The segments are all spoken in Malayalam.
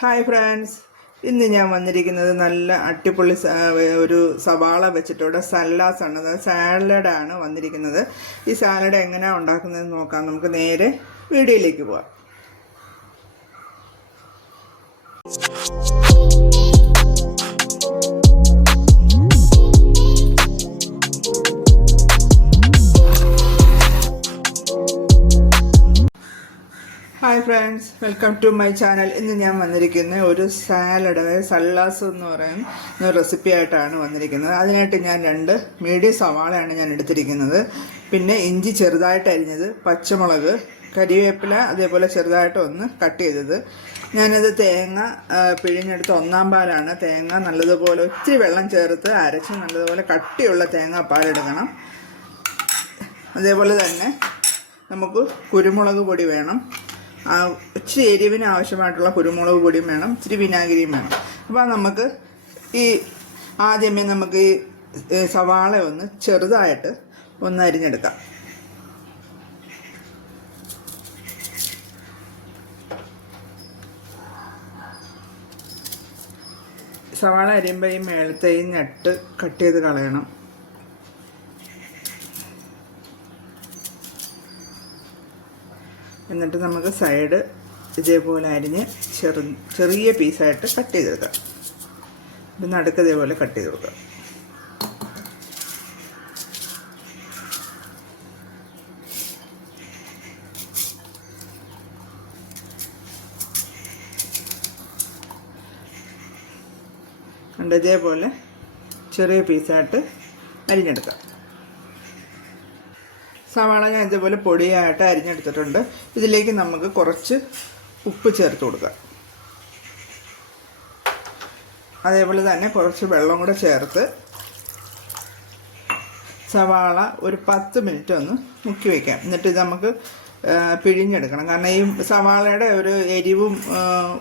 ഹായ് ഫ്രണ്ട്സ് ഇന്ന് ഞാൻ വന്നിരിക്കുന്നത് നല്ല അട്ടിപ്പൊളി ഒരു സവാള വെച്ചിട്ടുള്ള സല്ലാസ് ആണ്. അതായത് സാലഡാണ് വന്നിരിക്കുന്നത്. ഈ സാലഡ് എങ്ങനെയാണ് ഉണ്ടാക്കുന്നതെന്ന് നോക്കാം. നമുക്ക് നേരെ വീഡിയോയിലേക്ക് പോവാം. Hi friends welcome to my channel ഇന്ന് ഞാൻ വന്നിരിക്കുന്ന ഒരു സാലഡ് സല്ലാസ് എന്ന് പറയുന്ന റെസിപ്പി ആയിട്ടാണ് വന്നിരിക്കുന്നത്. അതിനായിട്ട് ഞാൻ രണ്ട് മീഡിയം സവാളയാണ് ഞാൻ എടുത്തിരിക്കുന്നത്. പിന്നെ ഇഞ്ചി ചെറുതായിട്ട് അരിഞ്ഞത് പച്ചമുളക് കരിവേപ്പില അതേപോലെ ചെറുതായിട്ട് ഒന്ന് കട്ട് ചെയ്തത്. ഞാനത് തേങ്ങ പിഴിഞ്ഞെടുത്ത് ഒന്നാം പാലാണ്. തേങ്ങ നല്ലതുപോലെ ഒത്തിരി വെള്ളം ചേർത്ത് അരച്ച് നല്ലതുപോലെ കട്ടിയുള്ള തേങ്ങാപ്പാലെടുക്കണം അതേപോലെ തന്നെ നമുക്ക് കുരുമുളക് പൊടി വേണം. ഇച്ചിരി എരിവിന് ആവശ്യമായിട്ടുള്ള കുരുമുളക് പൊടിയും വേണം ഇച്ചിരി വിനാഗിരിയും വേണം. അപ്പോൾ നമുക്ക് ഈ ആദ്യമേ നമുക്ക് ഈ സവാള ഒന്ന് ചെറുതായിട്ട് ഒന്ന് അരിഞ്ഞെടുക്കാം. സവാള അരിയുമ്പോൾ ഈ മേളത്തെ ഈ ഞെട്ട് കട്ട് ചെയ്ത് കളയണം. എന്നിട്ട് നമുക്ക് സൈഡ് ഇതേപോലെ അരിഞ്ഞ് ചെറു ചെറിയ പീസായിട്ട് കട്ട് ചെയ്തെടുക്കാം ഇത് നടുക്ക് ഇതേപോലെ കട്ട് ചെയ്ത് കൊടുക്കാം. കണ്ട് ഇതേപോലെ ചെറിയ പീസായിട്ട് അരിഞ്ഞെടുക്കാം. സവാള ഞാൻ ഇതുപോലെ പൊടിയായിട്ട് അരിഞ്ഞെടുത്തിട്ടുണ്ട്. ഇതിലേക്ക് നമുക്ക് കുറച്ച് ഉപ്പ് ചേർത്ത് കൊടുക്കാം. അതേപോലെ തന്നെ കുറച്ച് വെള്ളം കൂടെ ചേർത്ത് സവാള ഒരു പത്ത് മിനിറ്റ് ഒന്ന് മുക്കി വയ്ക്കാം എന്നിട്ട് ഇത് നമുക്ക് പിഴിഞ്ഞെടുക്കണം. കാരണം ഈ സവാളയുടെ ഒരു എരിവും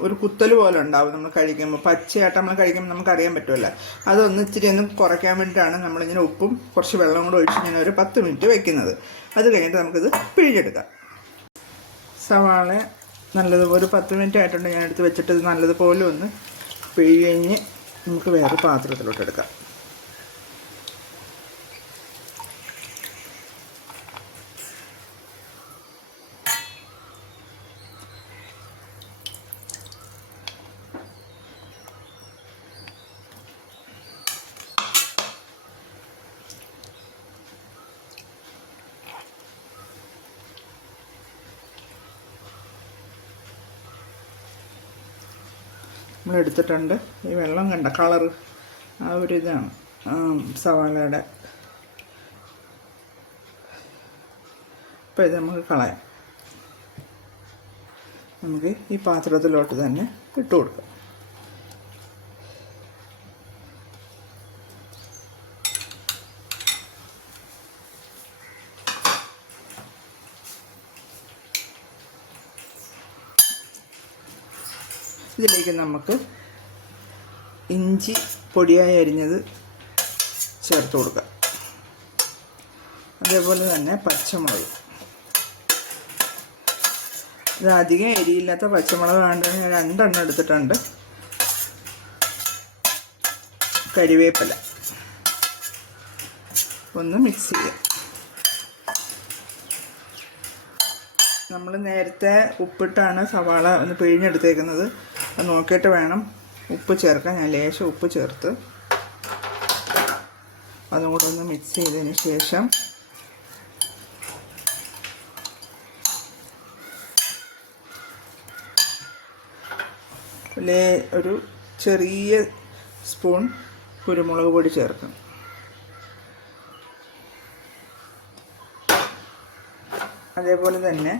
ഒരു കുത്തൽ പോലെ ഉണ്ടാവും നമ്മൾ കഴിക്കുമ്പോൾ. പച്ചയായിട്ട് നമ്മൾ കഴിക്കുമ്പോൾ നമുക്കറിയാൻ പറ്റുമല്ലോ. അതൊന്ന് ഇച്ചിരി ഒന്ന് കുറയ്ക്കാൻ വേണ്ടിയിട്ടാണ് നമ്മളിങ്ങനെ ഉപ്പും കുറച്ച് വെള്ളം കൂടെ ഒഴിച്ച് ഇങ്ങനെ ഒരു പത്ത് മിനിറ്റ് വെക്കുന്നത്. അത് കഴിഞ്ഞിട്ട് നമുക്കിത് പിഴിഞ്ഞെടുക്കാം. സവാള നല്ലത് ഒരു പത്ത് മിനിറ്റ് ആയിട്ടുണ്ട്. ഞാൻ എടുത്ത് വെച്ചിട്ട് നല്ലതുപോലെ ഒന്ന് പിഴിഞ്ഞ് നമുക്ക് വേറെ പാത്രത്തിലോട്ട് എടുക്കാം. നമ്മൾ എടുത്തിട്ടുണ്ട് ഈ വെള്ളം കണ്ട കളറ് ആ ഒരു ഇതാണ്. സവാളയുടെ. അപ്പോൾ ഇത് നമുക്ക് കളയാം. നമുക്ക് ഈ പാത്രത്തിലോട്ട് തന്നെ ഇട്ട് കൊടുക്കാം. ഇതിലേക്ക് നമുക്ക് ഇഞ്ചി പൊടിയായി അരിഞ്ഞത് ചേർത്ത് കൊടുക്കാം. അതേപോലെ തന്നെ പച്ചമുളക്. ഇത് അധികം എരിയില്ലാത്ത പച്ചമുളക് വേണ്ടത് ഞാൻ രണ്ടെണ്ണം എടുത്തിട്ടുണ്ട്. കരിവേപ്പില. ഒന്ന് മിക്സ് ചെയ്യാം. നമ്മൾ നേരത്തെ ഉപ്പിട്ടാണ് സവാള ഒന്ന് പിഴിഞ്ഞെടുത്തേക്കുന്നത്. അത് നോക്കിയിട്ട് വേണം ഉപ്പ് ചേർക്കാൻ. ഞാൻ ലേശം ഉപ്പ് ചേർത്ത് അതും കൂടെ ഒന്ന് മിക്സ് ചെയ്തതിന് ശേഷം ഒരു ചെറിയ സ്പൂൺ കുരുമുളക് പൊടി ചേർക്കും. അതേപോലെ തന്നെ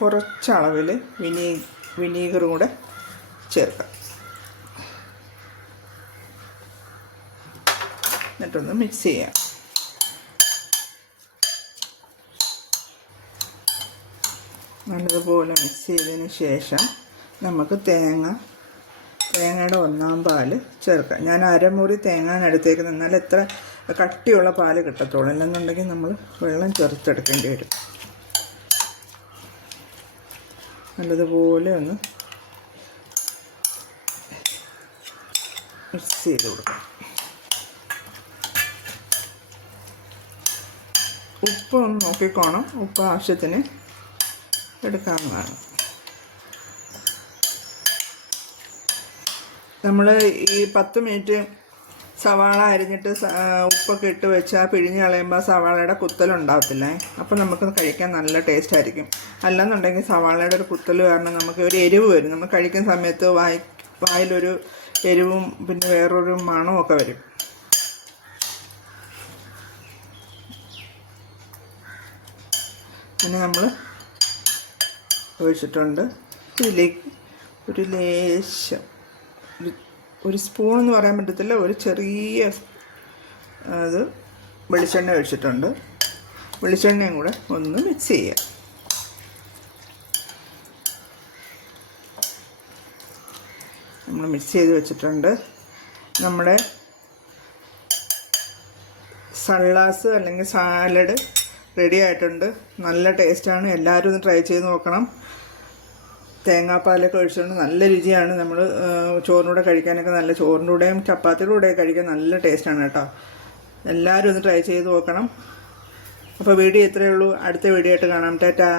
കുറച്ചളവിൽ വിനീ വിനീഗറും കൂടെ ചേർക്കാം. എന്നിട്ടൊന്ന് മിക്സ് ചെയ്യാം. നല്ലതുപോലെ മിക്സ് ചെയ്തതിന് ശേഷം നമുക്ക് തേങ്ങ തേങ്ങയുടെ ഒന്നാം പാൽ ചേർക്കാം ഞാൻ അരമുറി തേങ്ങാൻ എടുത്തേക്കുന്നത്. എന്നാൽ എത്ര കട്ടിയുള്ള പാൽ കിട്ടത്തുള്ളൂ. അല്ലെന്നുണ്ടെങ്കിൽ നമ്മൾ വെള്ളം ചേർത്തെടുക്കേണ്ടി വരും. നല്ലതുപോലെ ഒന്ന് മിക്സ് ചെയ്ത് കൊടുക്കാം ഉപ്പ് ഒന്ന് നോക്കിക്കോണം. ഉപ്പ് ആവശ്യത്തിന് എടുക്കാവുന്നതാണ്. നമ്മൾ ഈ പത്ത് മിനിറ്റ് സവാള അരിഞ്ഞിട്ട് ഉപ്പൊക്കെ ഇട്ട് വെച്ചാൽ പിഴിഞ്ഞ് കളയുമ്പോൾ സവാളയുടെ കുത്തലുണ്ടാകത്തില്ലേ അപ്പോൾ നമുക്ക് കഴിക്കാൻ നല്ല ടേസ്റ്റ് ആയിരിക്കും. അല്ലെന്നുണ്ടെങ്കിൽ സവാളയുടെ ഒരു കുത്തൽ കാരണം നമുക്ക് ഒരു എരിവ് വരും. നമ്മൾ കഴിക്കുന്ന സമയത്ത് വായി വായിലൊരു എരിവും പിന്നെ വേറൊരു മണവും ഒക്കെ വരും. പിന്നെ നമ്മൾ ഒഴിച്ചിട്ടുണ്ട്. ഇതിലേക്ക് ഒരു ലേശം ഒരു സ്പൂൺ എന്ന് പറയാൻ പറ്റത്തില്ല ഒരു ചെറിയ അത് വെളിച്ചെണ്ണ ഒഴിച്ചിട്ടുണ്ട്. വെളിച്ചെണ്ണയും കൂടെ ഒന്ന് മിക്സ് ചെയ്യാം. നമ്മൾ മിക്സ് ചെയ്ത് വെച്ചിട്ടുണ്ട്. നമ്മുടെ സള്ളാസ് അല്ലെങ്കിൽ സാലഡ് റെഡി ആയിട്ടുണ്ട്. നല്ല ടേസ്റ്റാണ് എല്ലാവരും ഒന്ന് ട്രൈ ചെയ്ത് നോക്കണം. തേങ്ങാപ്പാലൊക്കെ ഒഴിച്ചുകൊണ്ട് നല്ല രുചിയാണ് നമ്മൾ ചോറിനൂടെ കഴിക്കാനൊക്കെ നല്ല ചോറിന്റെ കൂടെയും ചപ്പാത്തിയുടെ കൂടെ കഴിക്കാൻ നല്ല ടേസ്റ്റാണ് കേട്ടോ. എല്ലാവരും ഒന്ന് ട്രൈ ചെയ്ത് നോക്കണം. അപ്പോൾ വീഡിയോ ഇത്രയേ ഉള്ളൂ. അടുത്ത വീഡിയോ ആയിട്ട് കാണാം. ടാറ്റാ.